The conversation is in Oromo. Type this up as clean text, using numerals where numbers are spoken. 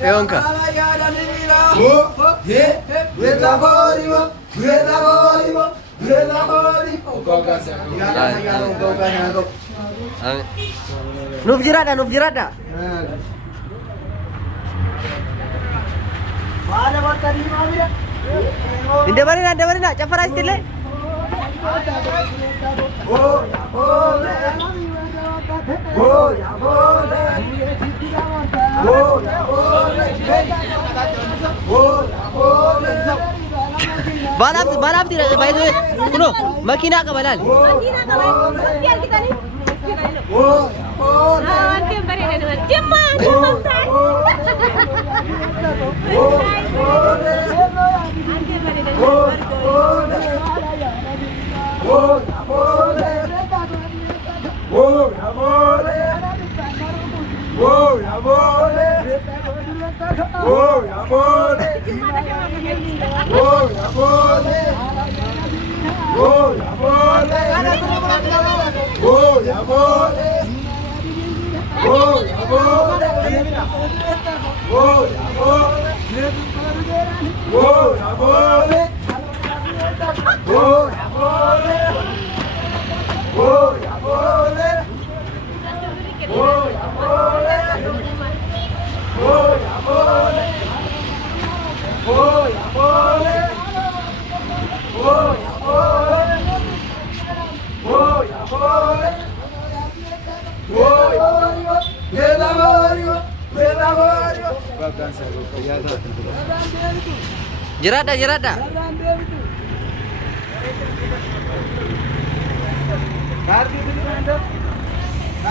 Ewan ka? Nuf Jirada. Hindi ba rin na? Chapara istile. Balap tidak by the way. Kuno, makina ka balal. Biar kita nih. Tim bari na naman. Tim man. Jirada.